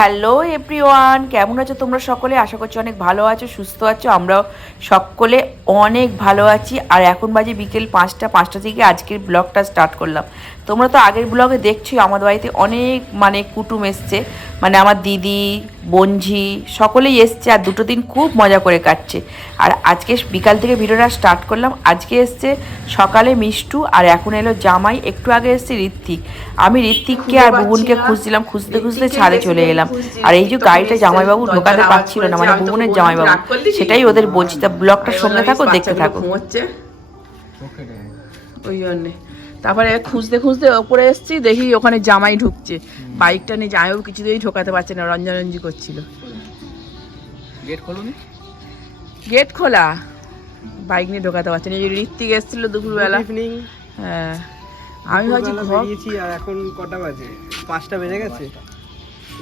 Hello everyone কেমন আছো তোমরা সকলে? আশা করছি অনেক ভালো আছো, সুস্থ আছো। আমরাও সকলে অনেক ভালো আছি। আর এখন বাজে বিকেল পাঁচটা পাঁচটা থেকে আজকের ব্লগটা স্টার্ট করলাম। তোমরা তো আগের ব্লগে দেখছোই আমাদের বাড়িতে অনেক মানে কুটুম এসছে। মানে আমার দিদি বঞ্ঝি সকলেই এসছে আর দুটো দিন খুব মজা করে কাটছে। আর আজকে বিকাল থেকে ভিডিওটা স্টার্ট করলাম। আজকে এসছে সকালে মিষ্টু আর এখন এলো জামাই। একটু আগে এসছে ঋত্বিক। আমি ঋত্বিককে আর বুবুনকে খুঁজছিলাম খুঁজতে খুঁজতে ছাদে চলে এলাম। আর এই যে গাড়িটা জামাইবাবু ঢোকাতে পারছিল না। মানে বুবুনের জামাইবাবু। সেটাই ওদের বলছি তা ব্লগটা সঙ্গে থাকো দেখতে থাকো। ওই জন্যে। তারপরে খুঁজতে খুঁজতে ওপরে এসেছি দেখি ওখানে জামাই ঢুকছে। বাইকটা নিয়ে জামাইবাবু কিছুতেই ঢোকাতে পারছে না রঞ্জারঞ্জি করছিল। গেট খোলুনি? গেট খোলা। বাইক নিয়ে ঢোকাতে পারছে না ঋত্বিক এসেছিল দুপুরবেলা। হ্যাঁ। আমি ভাবছি বেরিয়েছি আর এখন কটা বাজে? পাঁচটা বেজে গেছে?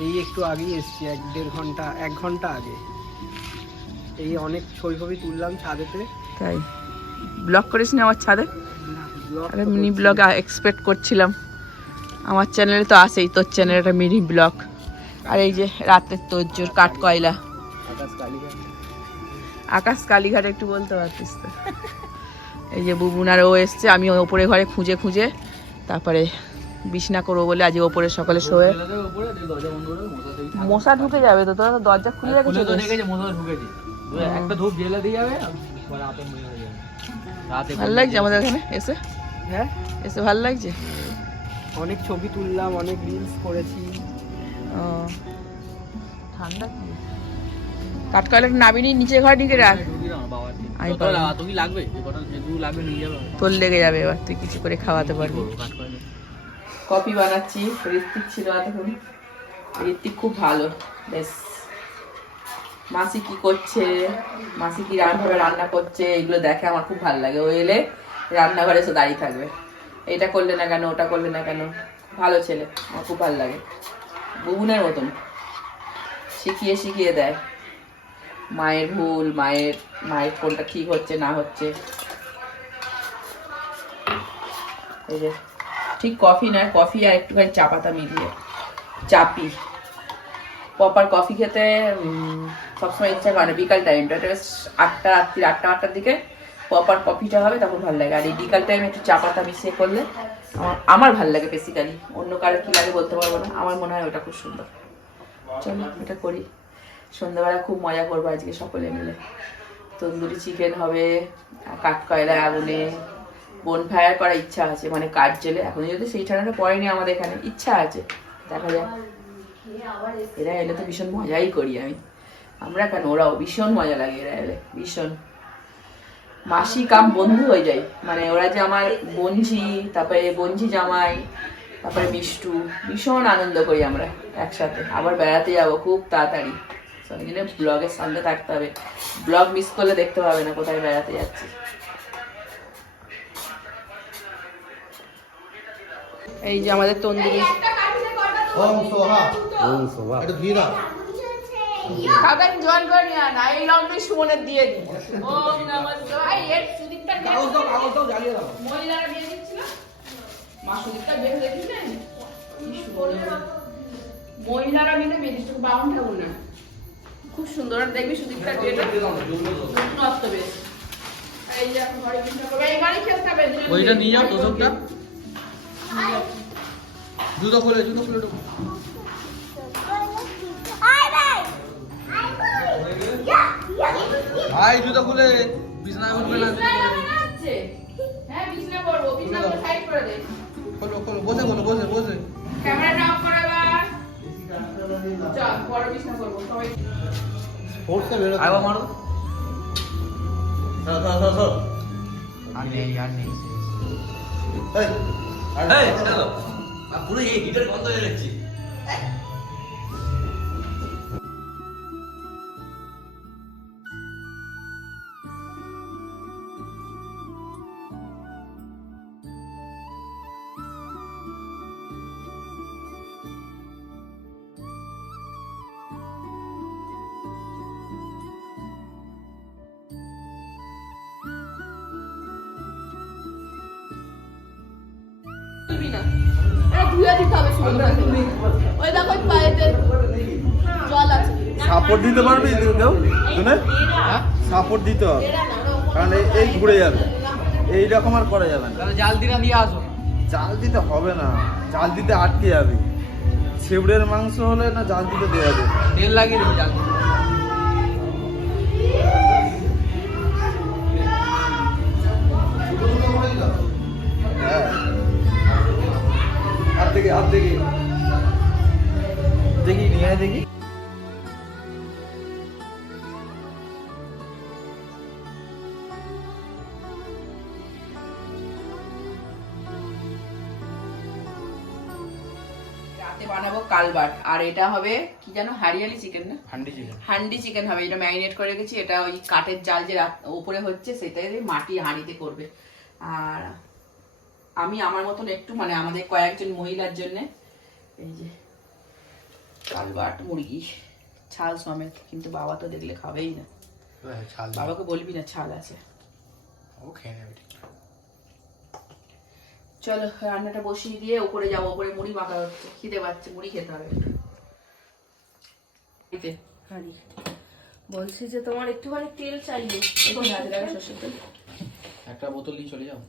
এই একটু আগেই এসেছি এক দেড় ঘণ্টা এক ঘণ্টা আগে। এই অনেক ছবি তুললাম ছাদেতে। তাই। ব্লগ করিস না আমার ছাদে? আরে মিনি। ব্লগ এক্সপেক্ট করছিলাম। আমার চ্যানেলে তো আসেই তোর চ্যানেলে একটা মিনি ব্লগ আর এই যে রাতের তোর কাঠ কয়লা আকাশ কালীঘাট। একটু বলতে পারতিস তো। এই যে বুবুন আর ও এসছে আমি ওপরে ঘরে খুঁজে খুঁজে তারপরে বিছনা করব বলে আজ ওপরে সকালে শোয়ে। মশা ঢুকে যাবে তো তোরা দরজা খুলে মশা একটা ধূপ জেলে দিয়ে যাবে ভালো লাগছে আমাদের এখানে এসে। হ্যাঁ? এসে ভালো লাগছে? অনেক ছবি তুললাম অনেক রিলস করেছি। ও ঠান্ডা কি কাঠকয়লাটা নাবিনি নিচে ঘর ঢুকে রাখ। তোর লেগে যাবে এবার তুই কিছু করে খাওয়াতে পারবি। কফি বানাচ্ছি ঋত্বিক ছিল এতক্ষণ। ঋত্বিক খুব ভালো বেশ। মাসি কি করছে মাসি কি রান্নাভাবে রান্না করছে এগুলো দেখে আমার খুব ভালো লাগে। ও এলে রান্নাঘরে এসে দাঁড়িয়ে থাকবে। এটা করলে না কেন, ওটা করলে না কেন? ভালো ছেলে, আমার খুব ভালো লাগে। বুবুনের মতন। শিখিয়ে শিখিয়ে দেয়। মায়ের ভুল, মায়ের মায়ের কোনটা ঠিক হচ্ছে, না হচ্ছে। এই যে, ঠিক কফি নয়, কফি আর একটুখানি চা পাতা মিলিয়ে। চাপি। প্রপার কফি খেতে সবসময় ইচ্ছা করে না। বিকাল টাইমটা আটটা রাত্রি আটটা, আটটার দিকে প্রপার কফিটা হবে, তখন ভালো লাগে। আর এই বিকাল টাইমে একটু চা পাতা মিশিয়ে করলে আমার আমার ভালো লাগে বেসিক্যালি অন্য কারও কী লাগে বলতে পারব না। আমার মনে হয় ওটা খুব সুন্দর। চলো, এটা করি। সন্ধ্যাবেলা খুব মজা করব আজকে সকলে মিলে। তন্দুরি চিকেন হবে কাঠকয়লায় আগুনে বোন ফায়ার করার ইচ্ছা আছে। মানে কাঠ জেলে। এখন যদি সেই ঠান্ডাটা পড়েনি আমাদের এখানে, ইচ্ছা আছে। দেখা যাক। এরা এলে তো ভীষণ মজাই করি আমি। আমরা কেন? ওরাও ভীষণ মজা লাগে এরা এলে। ভীষণ। মাসি কাম বন্ধু হয়ে যায়। মানে ওরা যে আমার বঞ্জি তারপরে বঞ্জি জামাই তারপরে মিষ্টু ভীষণ আনন্দ করি আমরা একসাথে। আবার বেড়াতে যাব খুব তাড়াতাড়ি। জন্য ব্লগের সঙ্গে থাকতে হবে। ব্লগ মিস করলে দেখতে পাবে না কোথায় বেড়াতে যাচ্ছি। এই যে আমাদের তন্দুরি। ওম সোহা। ওম সোহা। একটু ঘি কাকান জোয়ান করে নিয়ে আনা এই লগ্নে সুমনের দিয়ে দি ওম নমঃ শিবায়। এর সুদীপটা কাগজ দাও কাগজ দাও জ্বালিয়ে দাও। মহিলারা বিয়ে দিচ্ছিল? মা সুদীপটা বের দেখিস না কি সুন্দর। মহিলারা মিলে বিয়ে দিচ্ছিল বাউন ঠাকুর না। খুব সুন্দর দেখবি সুদীপটা বিয়েটা? নষ্ট বেশ। এই যে ঘরে বিছনা করবে। এই বাড়ি খেতে হবে ওইটা নিয়ে যাও তোষকটা জুতো খুলে জুতো খুলে ঢুকো। ভাই জুতো খুলে বিছানায় উঠবে না? বিছনা হ্যাঁ বিছনা করব বিছনা সাইড করে দে। খোলো খোলো বসে খোলো বসে বসে। ক্যামেরাটা অফ করো এবার। চল বড় বিছনা করব সবাই। ফোর্সে বেরো আইবা মারো। সর সর সর সর আর নেই আর নেই এই এই চলো পুরো এই হিটার বন্ধ হয়ে যাচ্ছে। ওই দেখো পায়েতে সাপোর্ট দিতে পারবি কেউ? শুনে সাপোর্ট দিতে হবে। কারণ এই- এই ঘুরে যাবে। এই রকম আর করা যাবে না। তাহলে জাল দিনা দিয়ে আসো। জাল দিতে হবে না। জাল দিতে আটকে যাবে। ছেবড়ের মাংস হলে না জাল দিতে দেওয়া যাবে? তেল লাগিয়ে দিবি জাল দিতে। হ্যাঁ। আর দেখি আর দেখি। নিয়ে দেখি। রাতে বানাবো কালবাট। আর এটা হবে কি জানো হারিয়ালি চিকেন না? হান্ডি চিকেন। হান্ডি চিকেন হবে এটা ম্যারিনেট করে রেখেছি এটা ওই কাঠের জাল যে রাত- ওপরে হচ্ছে সেটাই মাটি হাঁড়িতে করবে। আর আমি আমার মতন একটু মানে আমাদের কয়েকজন মহিলার জন্য এই যে কালবাট মুরগি ছাল সমেত কিন্তু বাবা তো দেখলে খাবেই না। বাবাকে বলবি না ছাল আছে। চলো রান্নাটা বসিয়ে দিয়ে উপরে যাব উপরে মুড়ি মাখা হচ্ছে খিদে পাচ্ছে মুড়ি খেতে হবে। বলছি যে তোমার একটুখানি তেল চাইলে। একটা বোতল নিয়ে চলে যাও।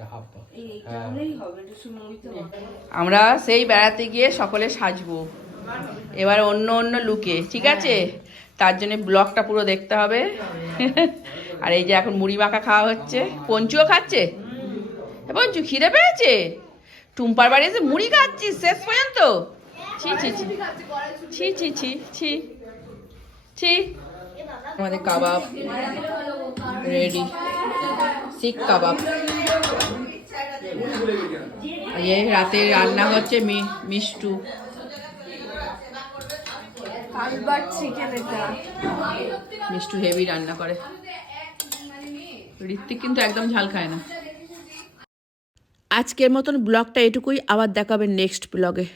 মাখা আমরা সেই বেড়াতে গিয়ে সকলে সাজবো। এবার অন্য অন্য লুকে ঠিক আছে? তার জন্য ব্লগটা পুরো দেখতে হবে। আর এই যে এখন মুড়ি মাখা খাওয়া হচ্ছে। পঞ্চুও খাচ্ছে? পঞ্চু খিদে পেয়েছে? টুম্পার বাড়ি এসে মুড়ি খাচ্ছিস শেষ পর্যন্ত? ছি ছি ছি। ছি ছি ছি ছি। ছি। আমাদের কাবাব রেডি। শিখ কাবাব। এই রাতে রান্না হচ্ছে মি- মিষ্টু। মিষ্টু হেভি রান্না করে। ঋত্বিক কিন্তু একদম ঝাল খায় না। আজকের মতন ব্লগটা এটুকুই আবার দেখাবে নেক্সট ব্লগে